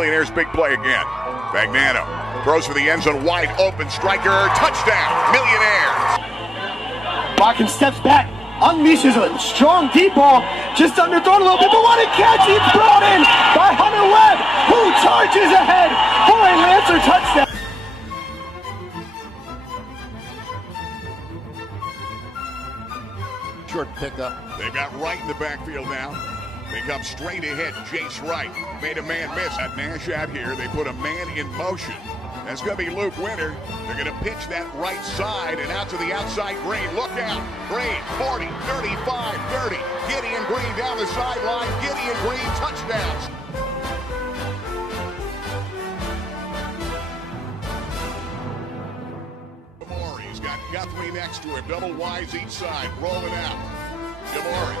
Millionaires big play again. Magnano throws for the end zone, wide open, striker, touchdown, Millionaires. Watkins steps back, unleashes a strong deep ball, just underthrown a little bit, but what a catch! It's brought in by Hunter Webb, who charges ahead for a Lancer touchdown. Short pickup. They've got Wright in the backfield now. They come straight ahead. Jace Wright made a man miss. At Nash out here, they put a man in motion. That's going to be Luke Winter. They're going to pitch that right side and out to the outside. Green, look out. Green, 40, 35, 30. Gideon Green down the sideline. Gideon Green, touchdowns. Gamori's got Guthrie next to him. Double Y's each side. Rolling out. Gamori.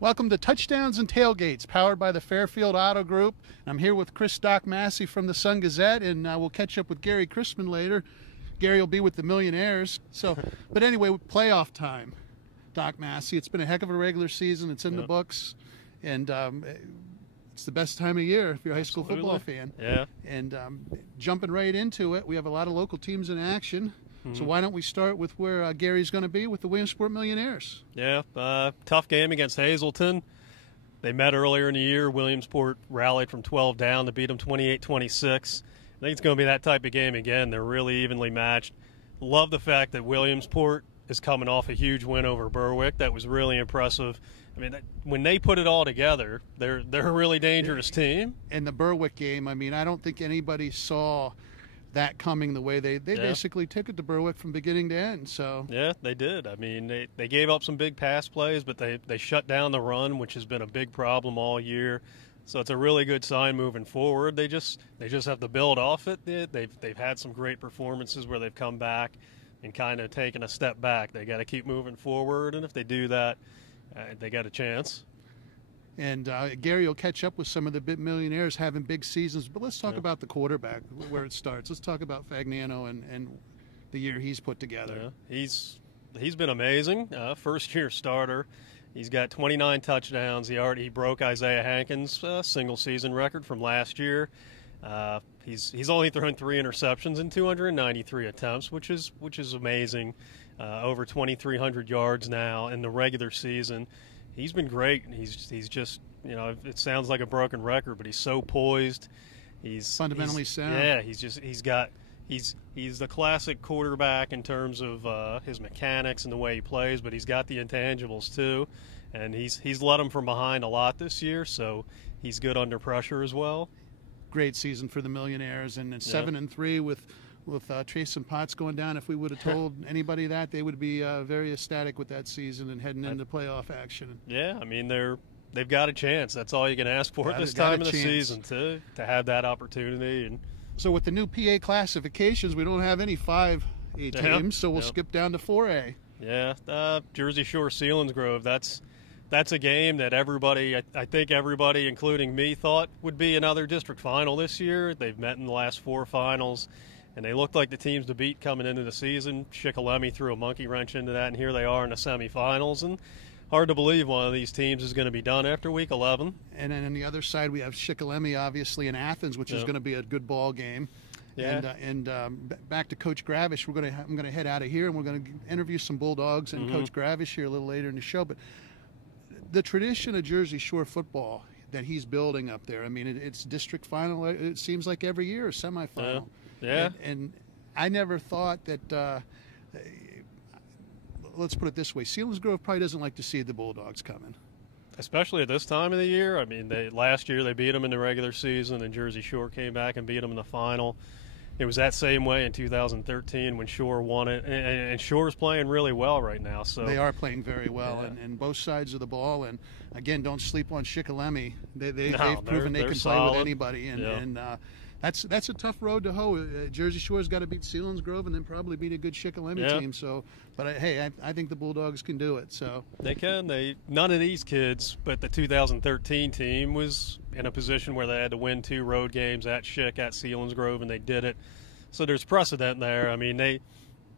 Welcome to Touchdowns and Tailgates, powered by the Fairfield Auto Group. I'm here with Chris Doc Massey from the Sun Gazette, and we'll catch up with Gary Chrisman later. Gary will be with the Millionaires. But anyway, playoff time, Doc Massey. It's been a heck of a regular season. It's in the books, and it's the best time of year if you're a high school football fan. Yeah. And jumping right into it, we have a lot of local teams in action. So why don't we start with where Gary's going to be with the Williamsport Millionaires? Yeah, tough game against Hazleton. They met earlier in the year. Williamsport rallied from 12 down to beat them 28-26. I think it's going to be that type of game again. They're really evenly matched. Love the fact that Williamsport is coming off a huge win over Berwick. That was really impressive. I mean, when they put it all together, they're a really dangerous team. In the Berwick game, I mean, I don't think anybody saw that coming the way they basically took it to Berwick from beginning to end. So yeah, they did. I mean, they gave up some big pass plays, but they shut down the run, which has been a big problem all year. So it's a really good sign moving forward. They just have to build off it. They've had some great performances where they've come back and kind of taken a step back. They got to keep moving forward, and if they do that, they got a chance. And Gary will catch up with some of the big Millionaires having big seasons. But let's talk about the quarterback, where it starts. Let's talk about Fagnano and the year he's put together. Yeah. He's been amazing. First-year starter. He's got 29 touchdowns. He broke Isaiah Hankins' single-season record from last year. He's only thrown 3 interceptions in 293 attempts, which is amazing. Over 2,300 yards now in the regular season. He's been great. He's just, it sounds like a broken record, but he's so poised. He's fundamentally sound. Yeah, he's the classic quarterback in terms of his mechanics and the way he plays, but he's got the intangibles too, and he's led them from behind a lot this year, so he's good under pressure as well. Great season for the Millionaires, and 7-3 with Trace and Potts going down. If we would have told anybody that, they would be very ecstatic with that season and heading into playoff action. Yeah, I mean they've got a chance. That's all you can ask for at this time of the season to have that opportunity. And so with the new PA classifications, we don't have any 5A teams, so we'll skip down to 4A. Yeah, Jersey Shore Selinsgrove. That's a game that I think everybody, including me, thought would be another district final this year. They've met in the last 4 finals. And they looked like the teams to beat coming into the season. Shikellamy threw a monkey wrench into that, and here they are in the semifinals. And hard to believe one of these teams is going to be done after week 11. And then on the other side, we have Shikellamy, obviously, in Athens, which is going to be a good ball game. Yeah. And back to Coach Gravish, I'm going to head out of here, and we're going to interview some Bulldogs and Coach Gravish here a little later in the show. But the tradition of Jersey Shore football that he's building up there, I mean, it's district final. It seems like every year, or semifinal. Yeah. And I never thought that, let's put it this way, Selinsgrove probably doesn't like to see the Bulldogs coming. Especially at this time of the year. I mean, last year they beat them in the regular season, and Jersey Shore came back and beat them in the final. It was that same way in 2013 when Shore won it, and Shore's playing really well right now. So they are playing very well, and both sides of the ball. And again, don't sleep on Shikellamy. They've proven they can play with anybody, and that's a tough road to hoe. Jersey Shore's got to beat Selinsgrove and then probably beat a good Shikellamy team. So, but hey, I think the Bulldogs can do it. So they can. None of these kids, but the 2013 team was in a position where they had to win 2 road games at Schick, at Selinsgrove, and they did it. So there's precedent there. I mean,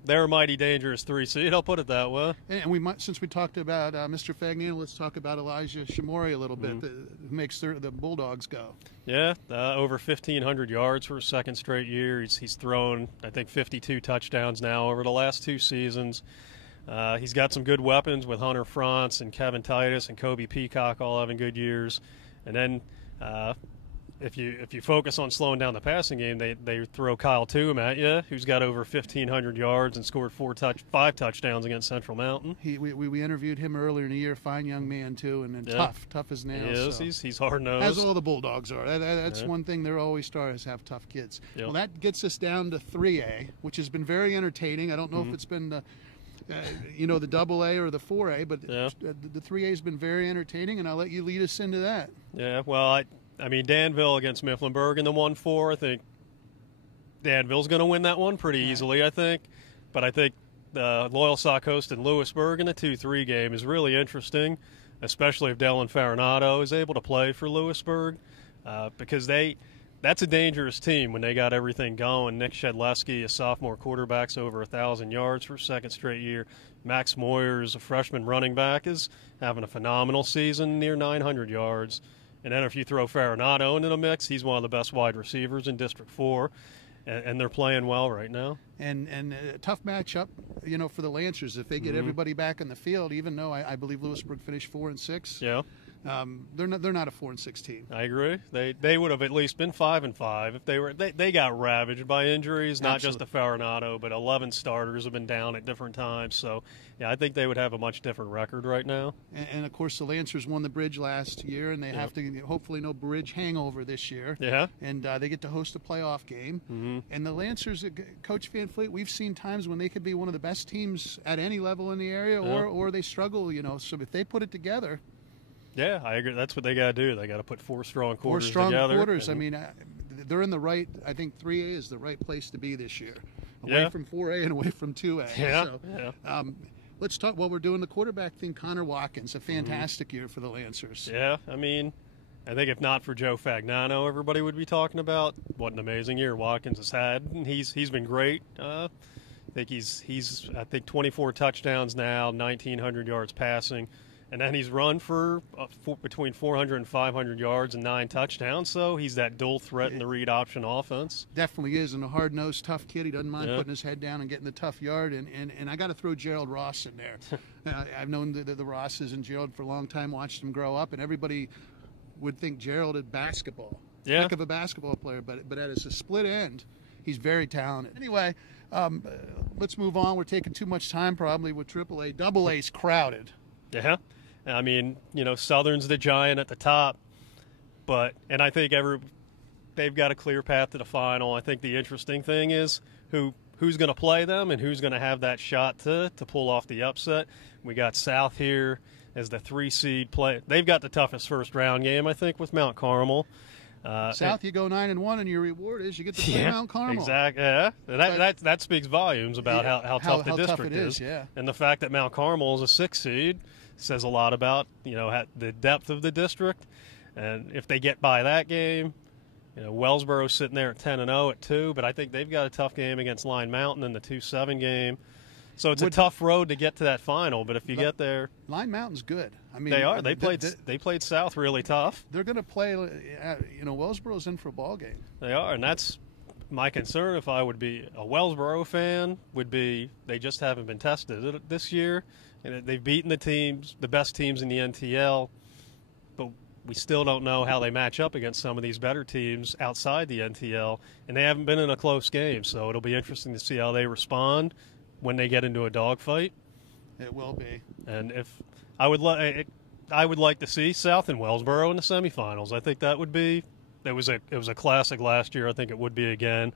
they're a mighty dangerous 3 seed. I'll put it that way. And we might, since we talked about Mr. Fagnano, let's talk about Elijah Shimori a little bit, who makes the Bulldogs go. Yeah, over 1,500 yards for a second straight year. He's thrown, I think, 52 touchdowns now over the last 2 seasons. He's got some good weapons with Hunter Frantz and Kevin Titus and Kobe Peacock all having good years. And then if you focus on slowing down the passing game, they throw Kyle Toom at you, who's got over 1,500 yards and scored 5 touchdowns against Central Mountain. We interviewed him earlier in the year. Fine young man too, and tough as nails. He is. So. He's hard nosed. As all the Bulldogs are. That's one thing they're always stars have tough kids. Yep. Well, that gets us down to 3A, which has been very entertaining. I don't know if it's been the AA or the 4A, but the 3A has been very entertaining, and I'll let you lead us into that. Yeah, well, I mean, Danville against Mifflinburg in the 1-4, I think Danville's going to win that one pretty easily, I think. But I think Loyal Sauk Coast and Lewisburg in the 2-3 game is really interesting, especially if Dylan Farinato is able to play for Lewisburg, because that's a dangerous team when they got everything going. Nick Shedleski, a sophomore quarterback's over 1,000 yards for a second straight year. Max Moyers, a freshman running back, is having a phenomenal season, near 900 yards. And then if you throw Farinato into the mix, he's one of the best wide receivers in District 4, and they're playing well right now. And a tough matchup, for the Lancers if they get everybody back in the field. Even though I believe Lewisburg finished 4-6. Yeah. They're not a 4-6 team. I agree. They would have at least been 5-5 if they were. They got ravaged by injuries, not just the Farinato, but 11 starters have been down at different times. So yeah, I think they would have a much different record right now. And of course, the Lancers won the Bridge last year, and they have to hopefully no Bridge hangover this year. Yeah. And they get to host a playoff game. And the Lancers, Coach Van Fleet, we've seen times when they could be one of the best teams at any level in the area, or they struggle. So if they put it together. Yeah, I agree. That's what they got to do. They got to put 4 strong quarters together. 4 strong quarters. And, I mean, they're in the right. I think 3A is the right place to be this year, away from 4A and away from 2A. Yeah. So, let's talk while we're doing the quarterback thing. Connor Watkins, a fantastic year for the Lancers. Yeah, I mean, I think if not for Joe Fagnano, everybody would be talking about what an amazing year Watkins has had. And he's been great. I think he's 24 touchdowns now, 1,900 yards passing. And then he's run for between 400 and 500 yards and 9 touchdowns. So he's that dual threat in the read option offense. Definitely is, and a hard-nosed, tough kid. He doesn't mind putting his head down and getting the tough yard. And I got to throw Gerald Ross in there. I've known the Rosses and Gerald for a long time, watched them grow up, and everybody would think Gerald at basketball. Yeah. Heck of a basketball player, but as a split end, he's very talented. Anyway, let's move on. We're taking too much time probably with AAA. Double A's crowded. Yeah. I mean, Southern's the giant at the top, and I think they've got a clear path to the final. I think the interesting thing is who's going to play them and who's going to have that shot to pull off the upset. We got South here as the 3 seed play. They've got the toughest first round game, I think, with Mount Carmel. South, you go 9-1, and your reward is you get to play Mount Carmel. Exactly. Yeah, that speaks volumes about how tough the district is. Yeah. And the fact that Mount Carmel is a 6 seed says a lot about the depth of the district. And if they get by that game, Wellsboro's sitting there at 10-0 at 2, but I think they've got a tough game against Line Mountain in the 2-7 game. So it's a tough road to get to that final, but if you get there, Line Mountain's good. I mean, they are. They played South really tough. They're going to play. Wellsboro's in for a ball game. They are, and that's my concern. If I would be a Wellsboro fan, would be they just haven't been tested this year, and they've beaten the best teams in the NTL, but we still don't know how they match up against some of these better teams outside the NTL, and they haven't been in a close game. So it'll be interesting to see how they respond when they get into a dogfight. It will be. And if I would like to see South and Wellsboro in the semifinals. I think that would be. It was a classic last year. I think it would be again.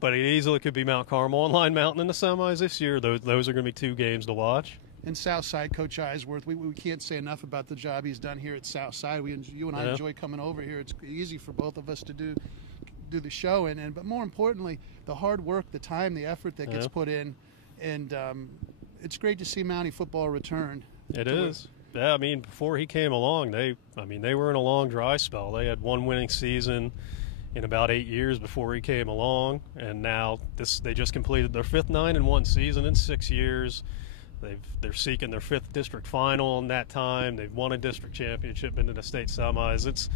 But it easily could be Mount Carmel and Line Mountain in the semis this year. Those are going to be 2 games to watch. And Southside, Coach Eisworth, we can't say enough about the job he's done here at Southside. You and I enjoy coming over here. It's easy for both of us to do the show, but more importantly, the hard work, the time, the effort that gets put in, and it's great to see Mountie football return. It is. Yeah, I mean, before he came along, they were in a long dry spell. They had 1 winning season in about 8 years before he came along, and now they just completed their 5th 9-1 season in 6 years. They're seeking their 5th district final in that time. They've won a district championship, been to the state semis.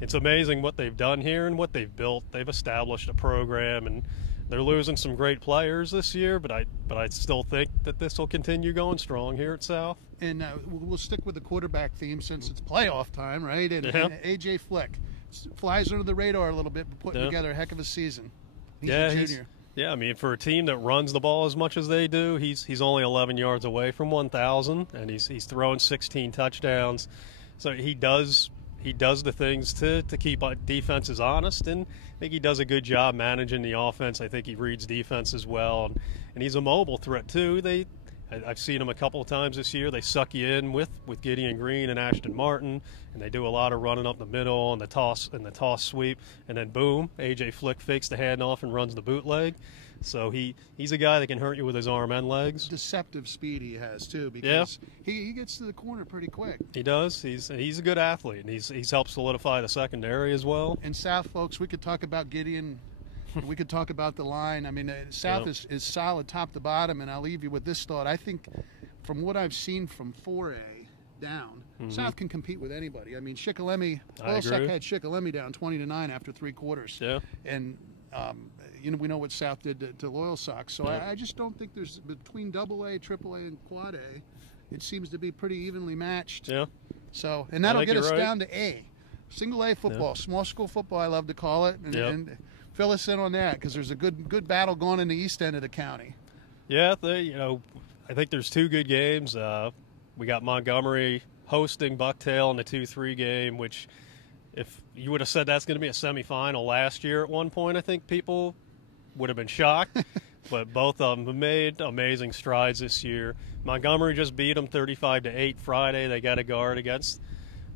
It's amazing what they've done here and what they've built. They've established a program, and they're losing some great players this year, but I still think that this will continue going strong here at South. And we'll stick with the quarterback theme since it's playoff time, right? And AJ Flick flies under the radar a little bit, but putting together a heck of a season. He's a junior. I mean, for a team that runs the ball as much as they do, he's only 11 yards away from 1,000, and he's throwing 16 touchdowns. So he does the things to keep defenses honest, and I think he does a good job managing the offense. I think he reads defense as well, and he's a mobile threat too. I've seen him a couple of times this year. They suck you in with Gideon Green and Ashton Martin, and they do a lot of running up the middle and the toss sweep, and then boom, AJ Flick fakes the handoff and runs the bootleg. So he's a guy that can hurt you with his arm and legs. Deceptive speed he has too, because he gets to the corner pretty quick. He does. He's a good athlete, and he's helped solidify the secondary as well. And South, folks, we could talk about Gideon. We could talk about the line. I mean, South is solid top to bottom, and I'll leave you with this thought. I think from what I've seen from 4A down, South can compete with anybody. I mean, Shikellamy, Oilsuck had Shikellamy down 20-9 after 3 quarters. Yeah. And, we know what South did to Loyalsock. So I just don't think there's, between AA, AAA, and Quad A, it seems to be pretty evenly matched. Yeah. So, and that'll get us down to A. Single A football, small school football, I love to call it. And fill us in on that, because there's a good battle going in the east end of the county. Yeah, I think there's 2 good games. We got Montgomery hosting Bucktail in the 2-3 game, which if you would have said that's going to be a semifinal last year at one point, I think people would have been shocked. But both of them have made amazing strides this year. Montgomery just beat them 35-8 Friday. They got a guard against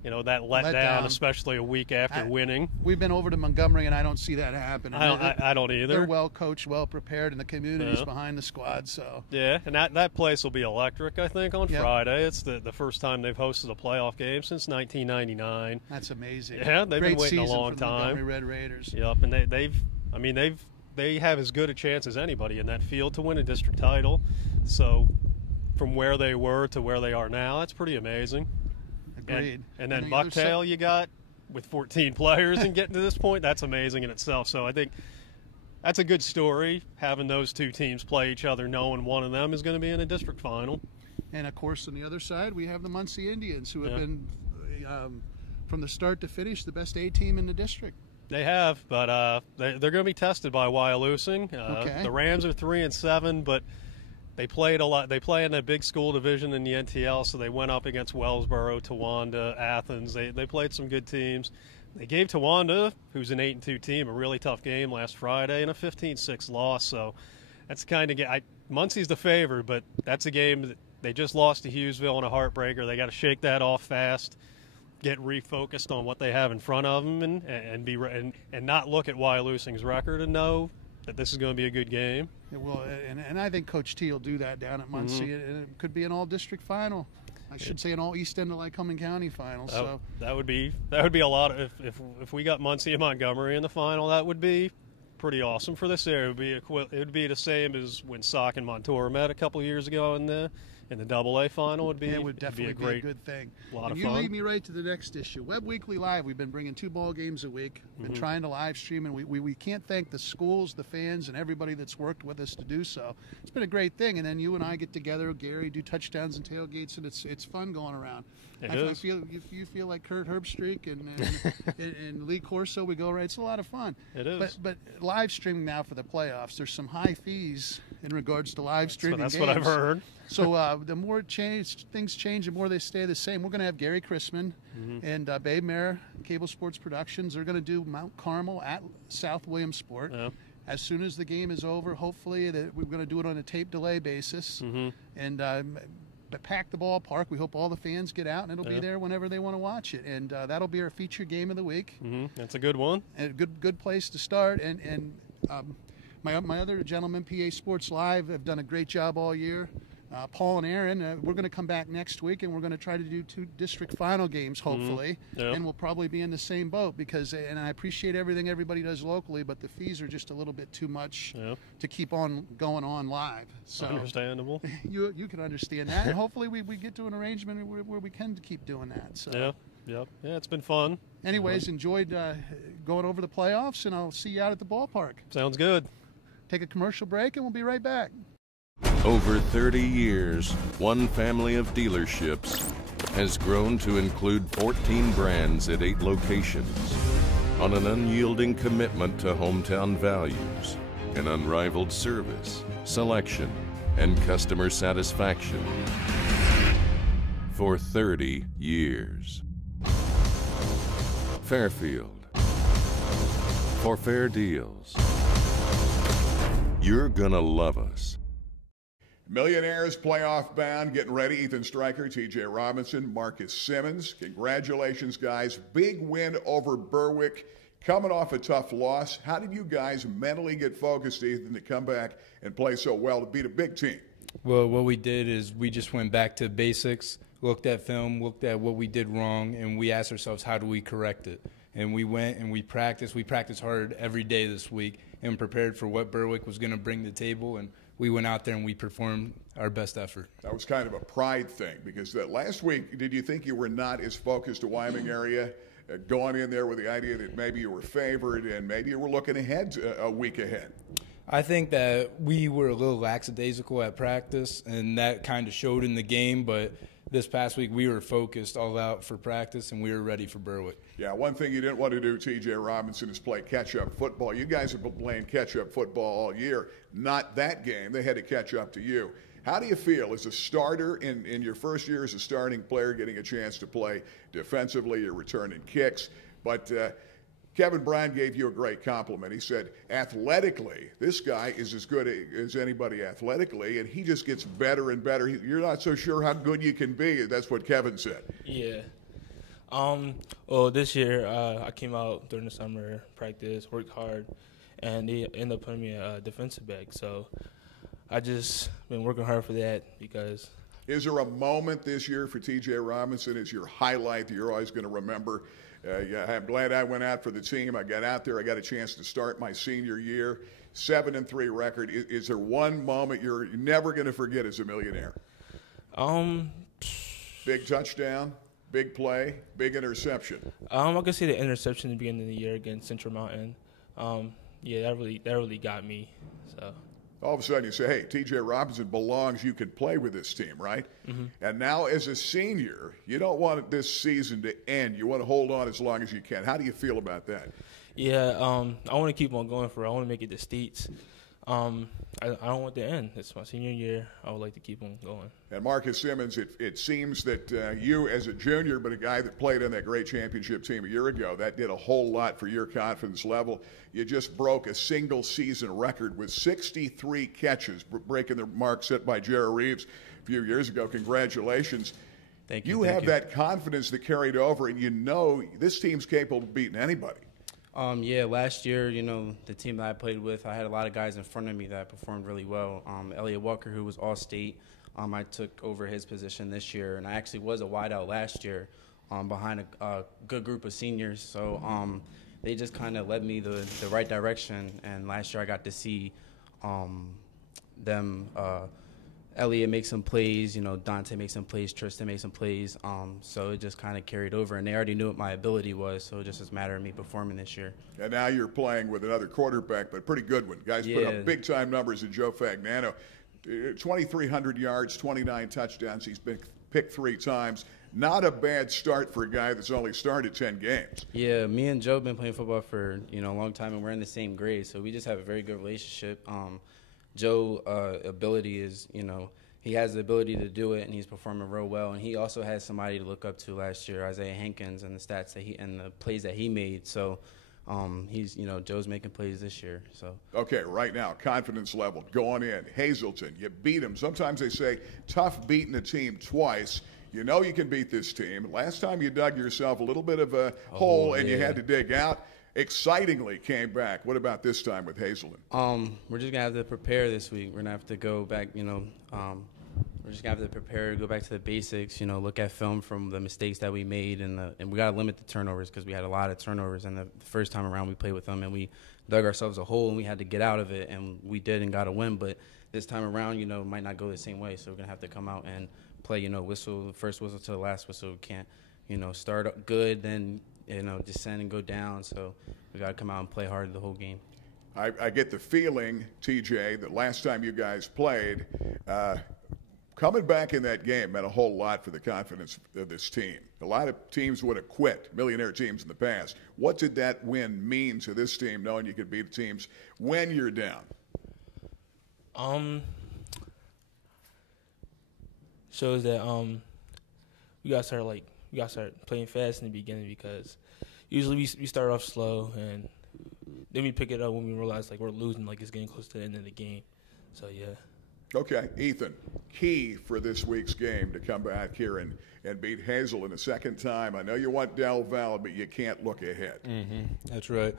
that letdown, especially a week after winning. We've been over to Montgomery, and I don't see that happening. I don't either. They're well coached, well prepared, and the community's behind the squad. So and that place will be electric, I think, on Friday. It's the first time they've hosted a playoff game since 1999. That's amazing. Yeah, they've been waiting a long time. Montgomery Red Raiders. Yep, and they have as good a chance as anybody in that field to win a district title. So from where they were to where they are now, that's pretty amazing. Agreed. And then Bucktail you got with 14 players and getting to this point, that's amazing in itself. So I think that's a good story, having those 2 teams play each other, knowing one of them is going to be in a district final. And, of course, on the other side, we have the Muncie Indians, who have been, from the start to finish, the best A team in the district. They have, but they're going to be tested by Wyalusing. The Rams are 3-7, but they played a lot. They play in a big school division in the NTL, so they went up against Wellsboro, Towanda, Athens. They played some good teams. They gave Towanda, who's an 8-2 team, a really tough game last Friday and a 15-6 loss. So that's kind of Muncie's the favorite, but that's a game that they just lost to Hughesville in a heartbreaker. They got to shake that off fast, get refocused on what they have in front of them, and not look at Wyalusing's record and know that this is going to be a good game. It will, and I think Coach T will do that down at Muncie. And it could be an all-district final. I should say an all-East End of Lycoming County final. So that would be a lot of if we got Muncie and Montgomery in the final, that would be pretty awesome for this area. It would be the same as when Sauk and Montour met a couple of years ago in the AA final. It would definitely be a good thing. Lot of fun. fun. You lead me right to the next issue. Webb Weekly Live. We've been bringing 2 ball games a week. Been trying to live stream, and we can't thank the schools, the fans, and everybody that's worked with us to do so. It's been a great thing. And then you and I get together, Gary, do touchdowns and tailgates, and it's fun going around. I feel you feel like Kurt Herbstreak and Lee Corso. We go right. It's a lot of fun. It is. But live streaming now for the playoffs. There's some high fees in regards to live streaming. That's games. what I've heard. So the more things change, the more they stay the same. We're going to have Gary Chrisman and Babe Mayer, Cable Sports Productions. They're going to do Mount Carmel at South Williamsport. Yeah. As soon as the game is over, hopefully we're going to do it on a tape delay basis. And pack the ballpark. We hope all the fans get out, and it'll be there whenever they want to watch it. And that'll be our featured game of the week. That's a good one. And a good place to start. And my other gentlemen, PA Sports Live, have done a great job all year. Paul and Aaron, we're going to come back next week, and we're going to try to do 2 district final games, hopefully. Yeah. And we'll probably be in the same boat because, and I appreciate everything everybody does locally, but the fees are just a little bit too much to keep on going on live. So understandable. You can understand that. And hopefully we get to an arrangement where we can keep doing that. So. Yeah, it's been fun. Anyways, enjoyed going over the playoffs, and I'll see you out at the ballpark. Sounds good. Take a commercial break, and we'll be right back. Over 30 years, one family of dealerships has grown to include 14 brands at 8 locations on an unyielding commitment to hometown values and unrivaled service, selection, and customer satisfaction for 30 years. Fairfield. For fair deals. You're gonna love us. Millionaires playoff bound, getting ready. Ethan Stryker, TJ Robinson, Marcus Simmons. Congratulations, guys. Big win over Berwick. Coming off a tough loss. How did you guys mentally get focused, Ethan, to come back and play so well to beat a big team? Well, what we did is we just went back to basics, looked at film, looked at what we did wrong, and we asked ourselves, how do we correct it? And we went and we practiced. We practiced hard every day this week and prepared for what Berwick was going to bring to the table, and we went out there and we performed our best effort. That was kind of a pride thing because last week, did you think you were not as focused to Wyoming area, going in there with the idea that maybe you were favored and maybe you were looking ahead a week ahead? I think that we were a little lackadaisical at practice, and that kind of showed in the game, but this past week we were focused all out for practice, and we were ready for Berwick. Yeah, one thing you didn't want to do, T.J. Robinson, is play catch-up football. You guys have been playing catch-up football all year. Not that game. They had to catch up to you. How do you feel as a starter in your first year as a starting player, getting a chance to play defensively, you're returning kicks, but Kevin Bryan gave you a great compliment. He said, athletically, this guy is as good as anybody athletically, and he just gets better and better. You're not so sure how good you can be. That's what Kevin said. Yeah. Well, this year I came out during the summer, practice, worked hard, and they ended up putting me a defensive back. So I just been working hard for that because. Is there a moment this year for T.J. Robinson as your highlight that you're always going to remember? Yeah, I'm glad I went out for the team. I got out there. I got a chance to start my senior year. 7-3 record. Is there one moment you're never going to forget as a Millionaire? Big touchdown, big play, big interception. I can see the interception at the beginning of the year against Central Mountain. Yeah, that really got me. So. All of a sudden you say, hey, T.J. Robinson belongs. You can play with this team, right? Mm-hmm. And now as a senior, you don't want this season to end. You want to hold on as long as you can. How do you feel about that? Yeah, I want to keep on going for it. I want to make it to states. I don't want to end. It's my senior year. I would like to keep on going. And Marcus Simmons, it seems that you as a junior, but a guy that played on that great championship team a year ago, that did a whole lot for your confidence level. You just broke a single-season record with 63 catches, breaking the mark set by Jerry Reeves a few years ago. Congratulations. Thank you. You have that confidence that carried over, and you know this team's capable of beating anybody. Yeah, last year, the team that I played with, I had a lot of guys in front of me that performed really well. Elliot Walker, who was All-State, I took over his position this year, and I actually was a wideout last year behind a good group of seniors. So they just kind of led me the right direction, and last year I got to see them Elliot makes some plays, Dante makes some plays, Tristan makes some plays. So it just kind of carried over, and they already knew what my ability was, so it just was a matter of me performing this year. And now you're playing with another quarterback, but a pretty good one. Guys put up big-time numbers in Joe Fagnano. 2,300 yards, 29 touchdowns. He's been picked 3 times. Not a bad start for a guy that's only started 10 games. Yeah, me and Joe have been playing football for a long time, and we're in the same grade, so we just have a very good relationship. Joe's ability is, he has the ability to do it, and he's performing real well. And he also had somebody to look up to last year, Isaiah Hankins, and the stats that and the plays that he made. So he's, Joe's making plays this year. So okay, right now, confidence level going in. Hazleton, you beat him. Sometimes they say tough beating a team twice. You know you can beat this team. Last time you dug yourself a little bit of a hole and you had to dig out. Excitingly came back. What about this time with Hazleton? We're just gonna have to prepare this week. We're gonna have to go back, We're just going to have to prepare, go back to the basics, look at film from the mistakes that we made. And we got to limit the turnovers because we had a lot of turnovers. And the first time around we played with them and we dug ourselves a hole and we had to get out of it. And we did and got a win. But this time around, it might not go the same way. So we're going to have to come out and play, whistle, the first whistle to the last whistle. We can't, start up good, then, descend and go down. So we got to come out and play hard the whole game. I get the feeling, TJ, that last time you guys played, coming back in that game meant a whole lot for the confidence of this team. A lot of teams would have quit, millionaire teams in the past. What did that win mean to this team, knowing you could beat teams when you're down? Shows that we gotta start playing fast in the beginning because usually we start off slow and then we pick it up when we realize we're losing, it's getting close to the end of the game. So yeah. Okay, Ethan, key for this week's game to come back here and beat Hazel in the second time. I know you want Del Valle, but you can't look ahead. That's right.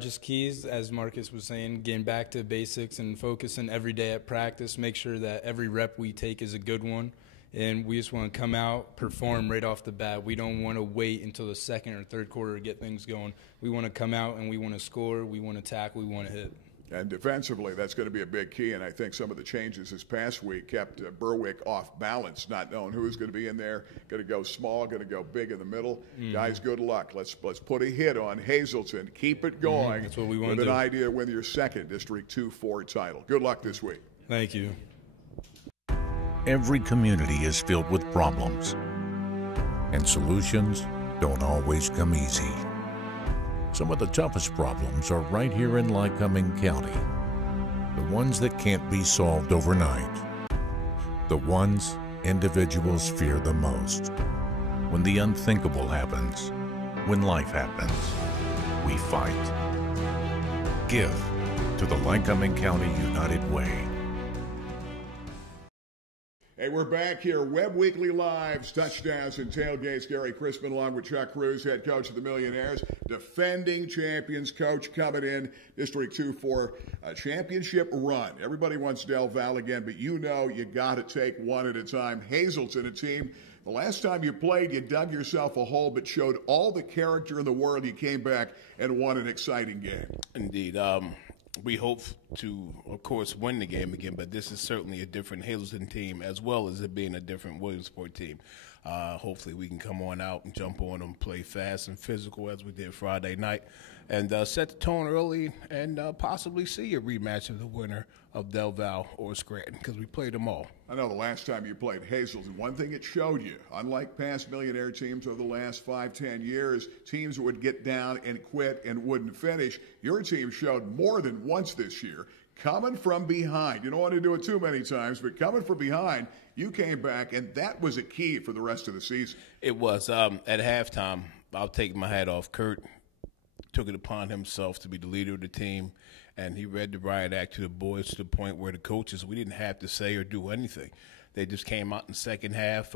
Just keys, as Marcus was saying, getting back to basics and focusing every day at practice, make sure that every rep we take is a good one. And we just want to come out, perform right off the bat. We don't want to wait until the second or third quarter to get things going. We want to come out and we want to score, we want to tackle, we want to hit. And defensively, that's going to be a big key, and I think some of the changes this past week kept Berwick off balance, not knowing who's going to be in there, going to go small, going to go big in the middle. Guys, good luck. Let's put a hit on Hazleton. Keep it going. That's what we want with to do. An idea to win your second District 2-4 title. Good luck this week. Thank you. Every community is filled with problems, and solutions don't always come easy. Some of the toughest problems are right here in Lycoming County. The ones that can't be solved overnight. The ones individuals fear the most. When the unthinkable happens, when life happens, we fight. Give to the Lycoming County United Way. Hey, we're back here. Webb Weekly Lives, touchdowns and tailgates. Gary Crispin along with Chuck Cruz, head coach of the Millionaires. Defending champions coach coming in, District 2-4, a championship run. Everybody wants Del Valle again, but you got to take one at a time. Hazelton, a team, the last time you played, you dug yourself a hole, but showed all the character in the world. You came back and won an exciting game. Indeed. We hope to, of course, win the game again, but this is certainly a different Hazelton team as well as it being a different Williamsport team. Hopefully we can come on out and jump on them, play fast and physical as we did Friday night, and set the tone early and possibly see a rematch of the winner of Del Valle or Scranton because we played them all. I know the last time you played Hazelton, one thing it showed you, unlike past millionaire teams over the last 5-10 years, teams would get down and quit and wouldn't finish. Your team showed more than once this year, coming from behind. You don't want to do it too many times, but coming from behind, you came back, and that was a key for the rest of the season. It was. At halftime, I'll take my hat off. Kurt took it upon himself to be the leader of the team, and he read the riot act to the boys to the point where the coaches, we didn't have to say or do anything. They just came out in the second half.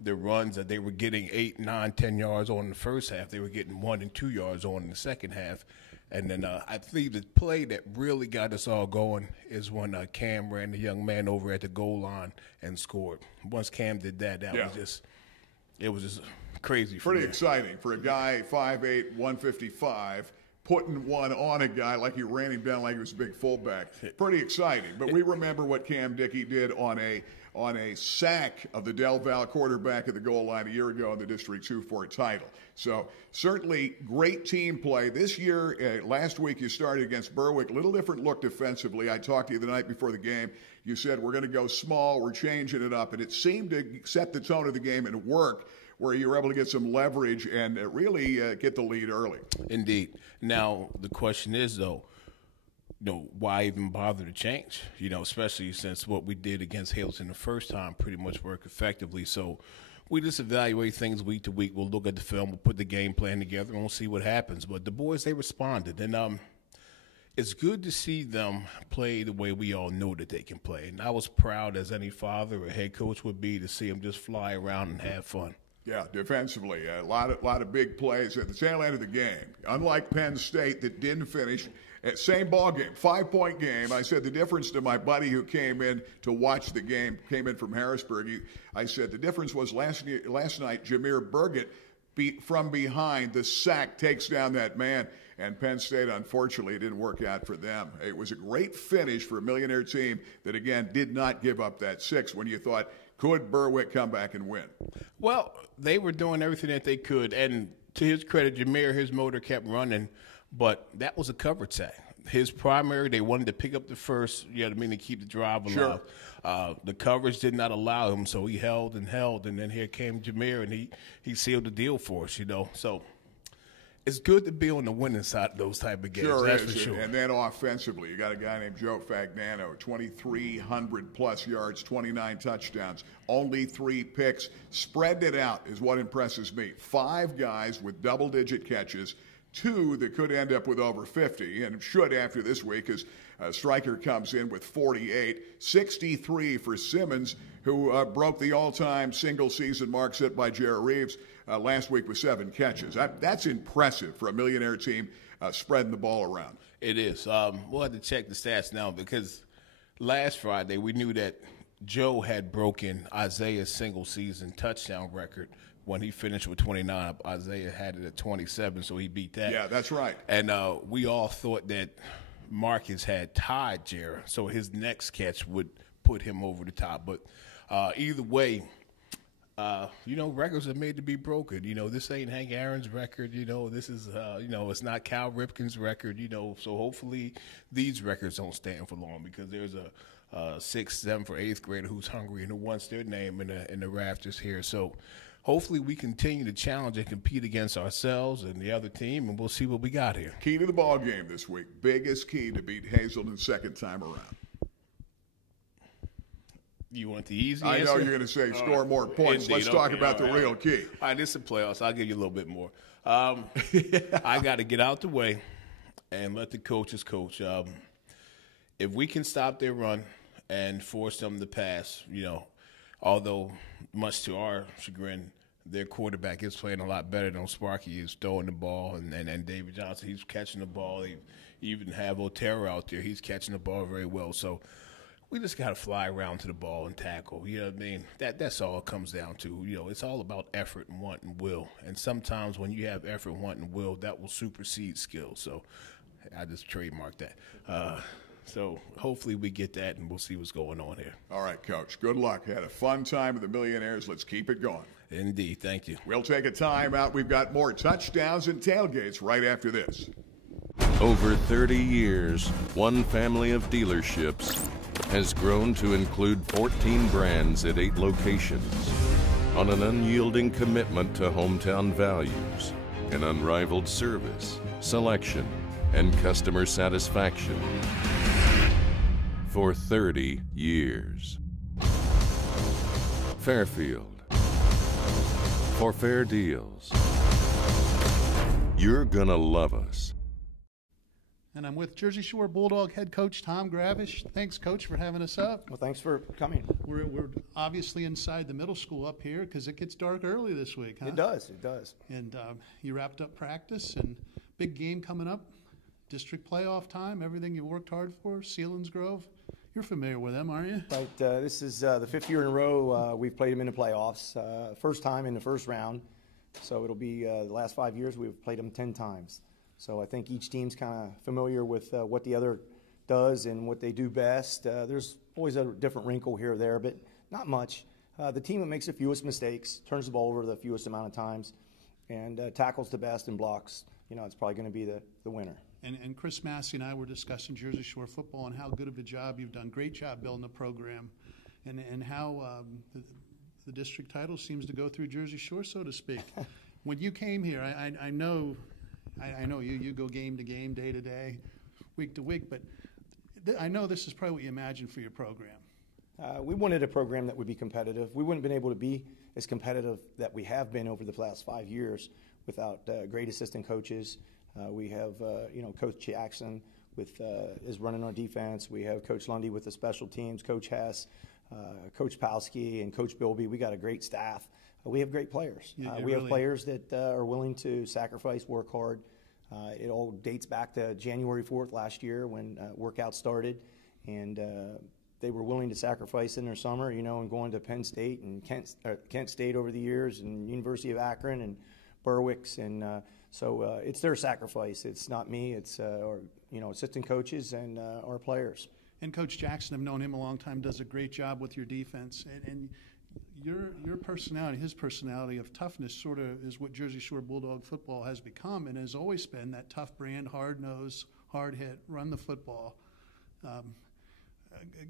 The runs that they were getting 8, 9, 10 yards on in the first half, they were getting 1 and 2 yards on in the second half. And then I think the play that really got us all going is when Cam ran the young man over at the goal line and scored. Once Cam did that, it was just crazy. Pretty exciting for a guy 5'8", 155, putting one on a guy like he ran him down like he was a big fullback. Pretty exciting. But we remember what Cam Dickey did on a sack of the Del Valle quarterback at the goal line a year ago in the District 2-4 title. So certainly great team play. This year, last week you started against Berwick, a little different look defensively. I talked to you the night before the game. You said we're going to go small, we're changing it up, and it seemed to set the tone of the game and work where you were able to get some leverage and really get the lead early. Indeed. Now, the question is, though, why even bother to change? Especially since what we did against Hazelton the first time pretty much worked effectively. So we just evaluate things week to week. We'll look at the film, we'll put the game plan together, and we'll see what happens. But the boys, they responded. And it's good to see them play the way we all know that they can play. And I was proud, as any father or head coach would be, to see them just fly around and have fun. Yeah, defensively, a lot of big plays at the tail end of the game. Unlike Penn State that didn't finish, Same ball game, 5-point game. I said the difference to my buddy who came in to watch the game, came in from Harrisburg. I said the difference was last night, Jameer Burgett from behind, the sack takes down that man. And Penn State, unfortunately, it didn't work out for them. It was a great finish for a Millionaire team that, again, did not give up that 6 when you thought, could Berwick come back and win? Well, they were doing everything that they could. And to his credit, Jameer, his motor kept running. But that was a coverage sack. His primary, they wanted to pick up the first, to keep the drive alive. Sure. The coverage did not allow him, so he held, and then here came Jameer, and he sealed the deal for us, So it's good to be on the winning side of those type of games. Sure that's is. for sure. And then offensively, you got a guy named Joe Fagnano, 2,300-plus yards, 29 touchdowns, only 3 picks. Spread it out is what impresses me. 5 guys with double-digit catches, 2 that could end up with over 50 and should after this week as Stryker comes in with 48. 63 for Simmons, who broke the all-time single-season mark set by Jerry Reeves last week with 7 catches. That's impressive for a Millionaire team spreading the ball around. It is. We'll have to check the stats now because last Friday we knew that Joe had broken Isaiah's single-season touchdown record. When he finished with 29, Isaiah had it at 27, so he beat that. Yeah, that's right. And we all thought that Marcus had tied Jerry, so his next catch would put him over the top. But either way, records are made to be broken. This ain't Hank Aaron's record. This is, it's not Cal Ripken's record. So hopefully these records don't stand for long because there's a 6th, 7th, or 8th grader who's hungry and who wants their name in the rafters here. So hopefully we continue to challenge and compete against ourselves and the other team, and we'll see what we got here. Key to the ball game this week. Biggest key to beat Hazelton's second time around. You want the easy answer? I know you're going to say score more points. Indeed. Let's talk about the real key. All right, this is the playoffs. I'll give you a little bit more. I got to get out the way and let the coaches coach. If we can stop their run and force them to pass, although much to our chagrin, their quarterback is playing a lot better than Sparky is throwing the ball, and David Johnson, he's catching the ball. They even have Otero out there. He's catching the ball very well. So we just got to fly around to the ball and tackle. You know what I mean? That's all it comes down to. It's all about effort and want and will. And sometimes when you have effort, want, and will, that will supersede skill. So I just trademarked that. So hopefully we get that, and we'll see what's going on here. All right, Coach. Good luck. Had a fun time with the Millionaires. Let's keep it going. Indeed. Thank you. We'll take a time out. We've got more touchdowns and tailgates right after this. Over 30 years, one family of dealerships has grown to include 14 brands at 8 locations on an unyielding commitment to hometown values and unrivaled service, selection, and customer satisfaction for 30 years. Fairfield, for fair deals. You're gonna love us. And I'm with Jersey Shore Bulldog head coach Tom Gravish. Thanks, Coach, for having us up. Well, thanks for coming. We're obviously inside the middle school up here because it gets dark early this week, huh? It does. It does. And you wrapped up practice and big game coming up, district playoff time, everything you worked hard for, Sealands Grove. You're familiar with them, aren't you? Right. This is the 5th year in a row we've played them in the playoffs. First time in the first round. So it'll be the last 5 years we've played them 10 times. So I think each team's kind of familiar with what the other does and what they do best. There's always a different wrinkle here or there, but not much. The team that makes the fewest mistakes, turns the ball over the fewest amount of times, and tackles the best and blocks, it's probably going to be the winner. And Chris Massey and I were discussing Jersey Shore football and how good of a job you've done. Great job building the program and how the district title seems to go through Jersey Shore, so to speak. When you came here, I know you go game to game, day to day, week to week, but I know this is probably what you imagined for your program. We wanted a program that would be competitive. We wouldn't have been able to be as competitive that we have been over the last 5 years without great assistant coaches. We have, Coach Jackson is running our defense. We have Coach Lundy with the special teams, Coach Hess, Coach Palski, and Coach Bilby. We got a great staff. We have great players. We have players that are willing to sacrifice, work hard. It all dates back to January 4th last year when workouts started, and they were willing to sacrifice in their summer, and going to Penn State and Kent State over the years, and University of Akron and Berwick's, and so it's their sacrifice. It's not me. It's our assistant coaches and our players. And Coach Jackson, I've known him a long time, does a great job with your defense. And your personality, his personality of toughness sort of is what Jersey Shore Bulldog football has become and has always been, that tough brand, hard nose, hard hit, run the football.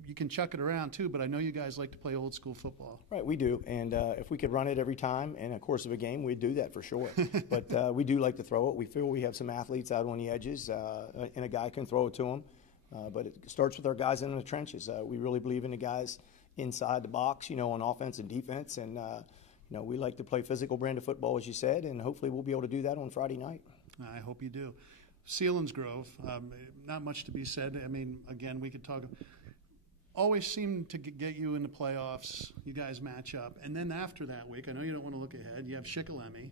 You can chuck it around too, but I know you guys like to play old school football. Right, we do. And if we could run it every time in a course of a game, we'd do that for sure. But we do like to throw it. We feel we have some athletes out on the edges, and a guy can throw it to them. But it starts with our guys in the trenches. We really believe in the guys inside the box, on offense and defense. And, we like to play physical brand of football, as you said, and hopefully we'll be able to do that on Friday night. I hope you do. Selinsgrove, not much to be said. I mean, again, we could talk. Always seem to get you in the playoffs. You guys match up. And then after that week, I know you don't want to look ahead, you have Shikellamy.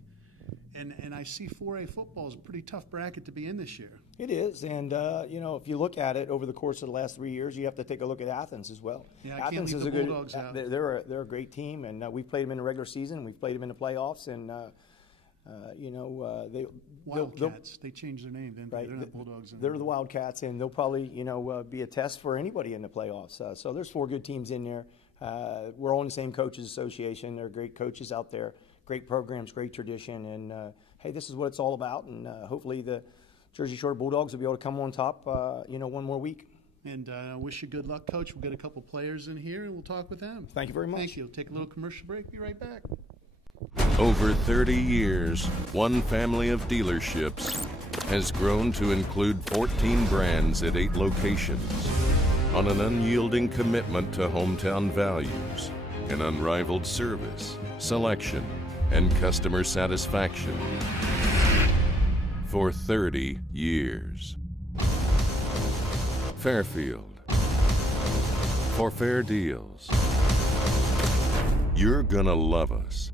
And I see 4A football is a pretty tough bracket to be in this year. It is, and if you look at it over the course of the last 3 years, you have to take a look at Athens as well. Yeah, Athens can't leave the Bulldogs out. They're a great team, and we've played them in the regular season. We've played them in the playoffs, and Wildcats. They changed their name, didn't they? Right. They're not Bulldogs anymore. They're the Wildcats, and they'll probably be a test for anybody in the playoffs. So there's 4 good teams in there. We're all in the same coaches association. There are great coaches out there, great programs, great tradition, and hey, this is what it's all about. And hopefully the Jersey Shore Bulldogs will be able to come on top, one more week. And I wish you good luck, Coach. We'll get a couple players in here, and we'll talk with them. Thank you very much. Thank you. Take a little commercial break. Be right back. Over 30 years, one family of dealerships has grown to include 14 brands at 8 locations. On an unyielding commitment to hometown values, an unrivaled service, selection, and customer satisfaction for 30 years. Fairfield, for fair deals. You're gonna love us.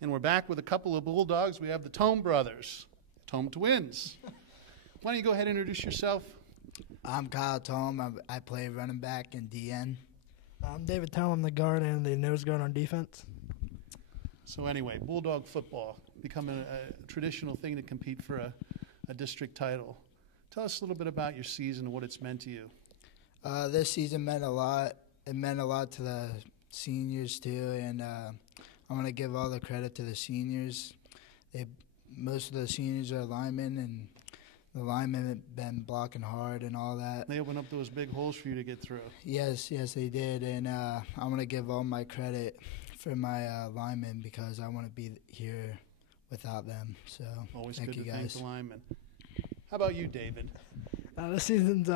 And we're back with a couple of Bulldogs. We have the Tome brothers, Tome twins. Why don't you go ahead and introduce yourself? I'm Kyle Tome. I play running back in DN. I'm David Tome. I'm the guard and the nose guard on defense. So anyway, Bulldog football becoming a traditional thing to compete for a district title. Tell us a little bit about your season and what it's meant to you. This season meant a lot. It meant a lot to the seniors too, and I want to give all the credit to the seniors. Most of the seniors are linemen, and the linemen have been blocking hard and all that. They opened up those big holes for you to get through. Yes, they did, and I want to give all my credit for my linemen because I want to be here without them. So always thank good you to guys. thank the linemen. How about you, David? This season's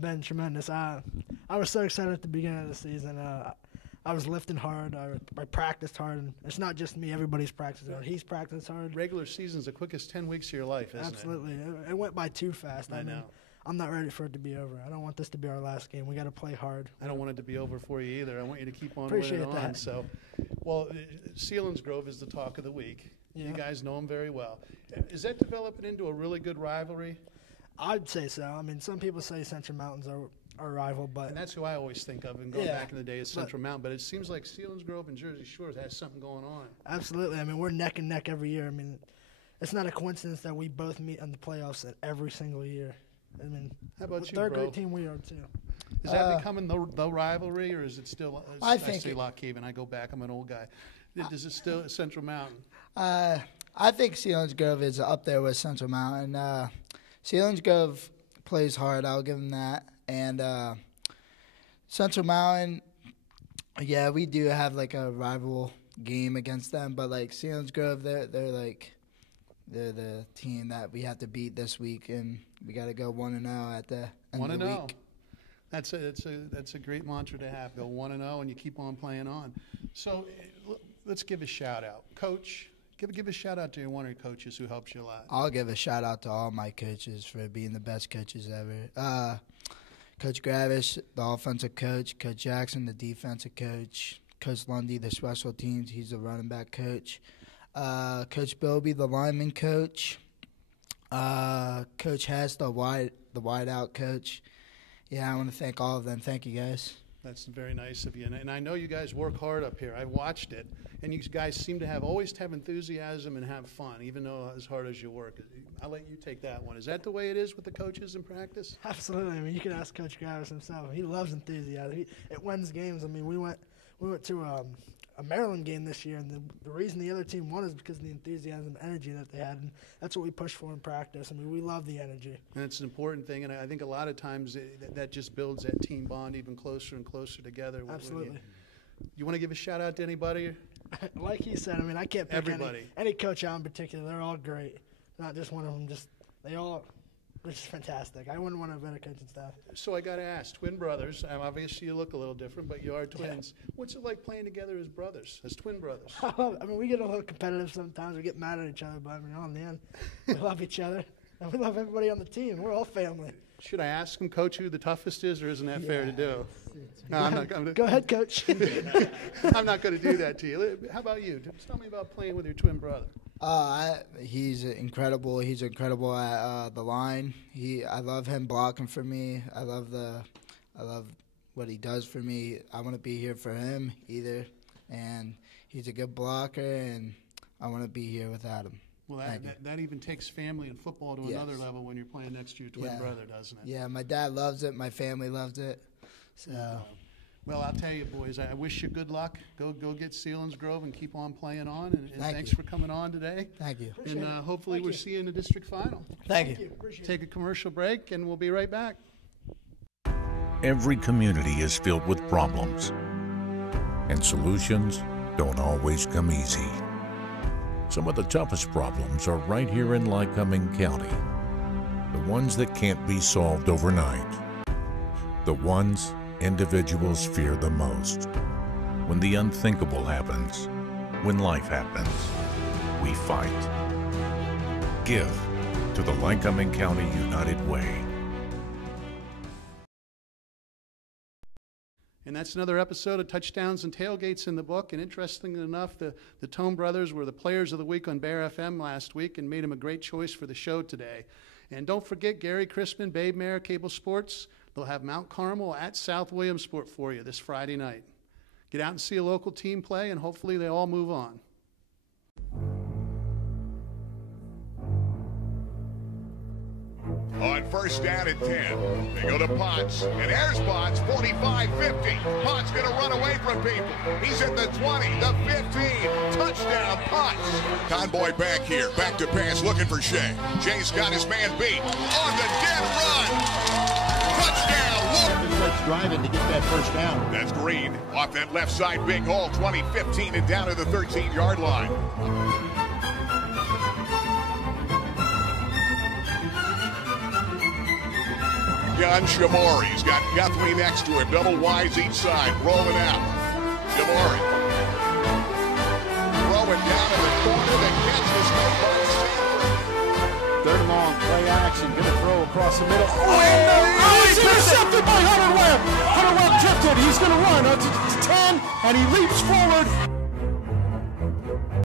been tremendous. I was so excited at the beginning of the season. I was lifting hard. I practiced hard. And it's not just me. Everybody's practicing hard. He's practiced hard. Regular season's the quickest 10 weeks of your life, isn't Absolutely. It went by too fast. I know. I'm not ready for it to be over. I don't want this to be our last game. We got to play hard. I don't want it to be over for you either. I want you to keep on Appreciate winning on. that. So, well, Selinsgrove is the talk of the week. Yeah. You guys know him very well. Is that developing into a really good rivalry? I'd say so. I mean, some people say Central Mountains are our rival, but And that's who I always think of, and going back in the day as Central Mountain. But it seems like Selinsgrove and Jersey Shore has something going on. Absolutely. I mean, we're neck and neck every year. I mean, it's not a coincidence that we both meet in the playoffs every single year. I mean, how about you, they're bro? a great team. We are too. Is that becoming the rivalry, or is it still? I think say Lock Haven. I go back. I'm an old guy. Is it still Central Mountain? I think Selinsgrove is up there with Central Mountain. Selinsgrove plays hard. I'll give them that. And Central Mountain, yeah, we do have like a rival game against them. But like Selinsgrove, they're the team that we have to beat this week, and we got to go 1-0 at the end of the week. That's a great mantra to have. Go 1-0, and you keep on playing on. So let's give a shout out, Coach. Give a shout out to your one of your coaches who helps you a lot. I'll give a shout out to all my coaches for being the best coaches ever. Coach Gravish, the offensive coach. Coach Jackson, the defensive coach. Coach Lundy, the special teams. He's the running back coach. Coach Bilby, the lineman coach. Coach Hess, the wide out coach. Yeah, I want to thank all of them. Thank you, guys. That's very nice of you. And I know you guys work hard up here. I watched it. And you guys seem to always have enthusiasm and have fun, even though as hard as you work. I'll let you take that one. Is that the way it is with the coaches in practice? Absolutely. I mean, you can ask Coach Gravis himself. He loves enthusiasm. It wins games. I mean, we went to a Maryland game this year, and the reason the other team won is because of the enthusiasm and energy that they had, and that's what we push for in practice. I mean, we love the energy. And it's an important thing, and I think a lot of times that just builds that team bond even closer and closer together. Absolutely. You want to give a shout-out to anybody? Like he said, I mean, I can't pick everybody. Any coach out in particular. They're all great. Not just one of them. They're just fantastic. I wouldn't want a better coaching staff. So I got to ask, twin brothers. Obviously, you look a little different, but you are twins. Yeah. What's it like playing together as brothers, as twin brothers? I mean, we get a little competitive sometimes. We get mad at each other, but I mean, in the end, we love each other. And we love everybody on the team. We're all family. Should I ask him, Coach, who the toughest is, or isn't that fair to do? No, I'm not. Go ahead, Coach. I'm not going to do that to you. How about you? Tell me about playing with your twin brother. He's incredible. He's incredible at the line. I love him blocking for me. I love what he does for me. I want to be here for him either, and he's a good blocker, and I want to be here without him. Well, that even takes family and football to another level when you're playing next to your twin brother, doesn't it? Yeah, my dad loves it. My family loves it. So. Well, I'll tell you, boys, I wish you good luck. Go get Selinsgrove and keep on playing on. And thanks for coming on today. Thank you. And hopefully we'll see you in the district final. Thank you. Take a commercial break, and we'll be right back. Every community is filled with problems, and solutions don't always come easy. Some of the toughest problems are right here in Lycoming County. The ones that can't be solved overnight. The ones individuals fear the most. When the unthinkable happens, when life happens, we fight. Give to the Lycoming County United Way. And that's another episode of Touchdowns and Tailgates in the book. And interestingly enough, the Tome brothers were the Players of the Week on Bear FM last week and made them a great choice for the show today. And don't forget Gary Chrisman, Babe Mayer Cable Sports. They'll have Mount Carmel at South Williamsport for you this Friday night. Get out and see a local team play, and hopefully they all move on. On first down and 10, they go to Potts, and there's Potts, 45-50. Potts going to run away from people. He's at the 20, the 15, touchdown Potts. Convoy back here, back to pass, looking for Shea. Shea's got his man beat on the dead run. Touchdown, Let's driving to get that first down. That's Green off that left side, big hole, 20-15 and down to the 13-yard line. Gun Shamori. He's got Guthrie next to him. Double wides each side. Rolling out. Shamori. Throwing down in the corner. The catch was made by Stanford. Third and long. Play action. Going to throw across the middle. It's intercepted by Hunter Webb. Hunter Webb tipped it. He's going to run to 10, and he leaps forward.